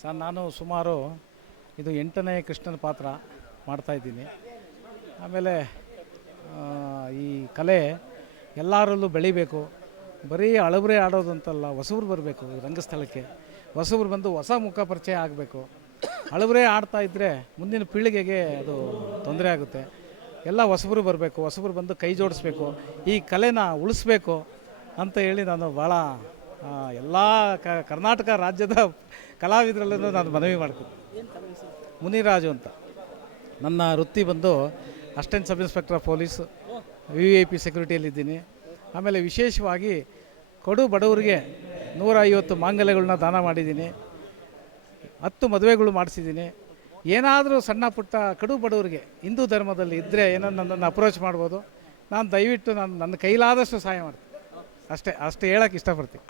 Sir, ನಾನು ಸುಮಾರು ಇದು ಎಂಟನೇ ಕೃಷ್ಣನ ಪಾತ್ರ ಮಾಡ್ತಾಯಿದ್ದೀನಿ ಆಮೇಲೆ ಈ ಕಲೆ ಎಲ್ಲರಲ್ಲೂ ಬೆಳಿಬೇಕು. ಬರೀ ಹಳಬರೇ ಆಡೋದು ಅಂತಲ್ಲ ಹೊಸಬ್ರು ಬರಬೇಕು ರಂಗಸ್ಥಳಕ್ಕೆ. ಹೊಸಬ್ರು ಬಂದು ಹೊಸ ಮುಖ ಪರಿಚಯ ಆಗಬೇಕು. ಹಳಬರೇ ಆಡ್ತಾ ಇದ್ದರೆ ಮುಂದಿನ ಪೀಳಿಗೆಗೆ ಅದು ತೊಂದರೆ ಆಗುತ್ತೆ. ಎಲ್ಲ ಹೊಸಬ್ರು ಬರಬೇಕು, ಹೊಸಬ್ರು ಬಂದು ಕೈ ಜೋಡಿಸ್ಬೇಕು, ಈ ಕಲೆನ ಉಳಿಸ್ಬೇಕು ಅಂತ ಹೇಳಿ ನಾನು ಭಾಳ ಎಲ್ಲ ಕರ್ನಾಟಕ ರಾಜ್ಯದ ಕಲಾವಿದರಲ್ಲೂ ನಾನು ಮನವಿ ಮಾಡ್ತೀನಿ. ಮುನಿರಾಜು ಅಂತ. ನನ್ನ ವೃತ್ತಿ ಬಂದು assistant sub inspector of police V I P ಸೆಕ್ಯೂರಿಟಿಯಲ್ಲಿದ್ದೀನಿ. ಆಮೇಲೆ ವಿಶೇಷವಾಗಿ ಕಡು ಬಡವರಿಗೆ ನೂರ ಐವತ್ತು ಮಾಂಗಲ್ಯಗಳನ್ನ ದಾನ ಮಾಡಿದ್ದೀನಿ. ಹತ್ತು ಮದುವೆಗಳು ಮಾಡಿಸಿದ್ದೀನಿ. ಏನಾದರೂ ಸಣ್ಣ ಪುಟ್ಟ ಕಡು ಬಡವರಿಗೆ ಹಿಂದೂ ಧರ್ಮದಲ್ಲಿ ಇದ್ದರೆ ಏನೋ ನನ್ನನ್ನು ಅಪ್ರೋಚ್ ಮಾಡ್ಬೋದು. ನಾನು ದಯವಿಟ್ಟು ನಾನು, ನನ್ನ ಕೈಲಾದಷ್ಟು ಸಹಾಯ ಮಾಡ್ತೀನಿ. ಅಷ್ಟೇ ಅಷ್ಟು ಹೇಳಕ್ಕೆ ಇಷ್ಟಪಡ್ತೀನಿ.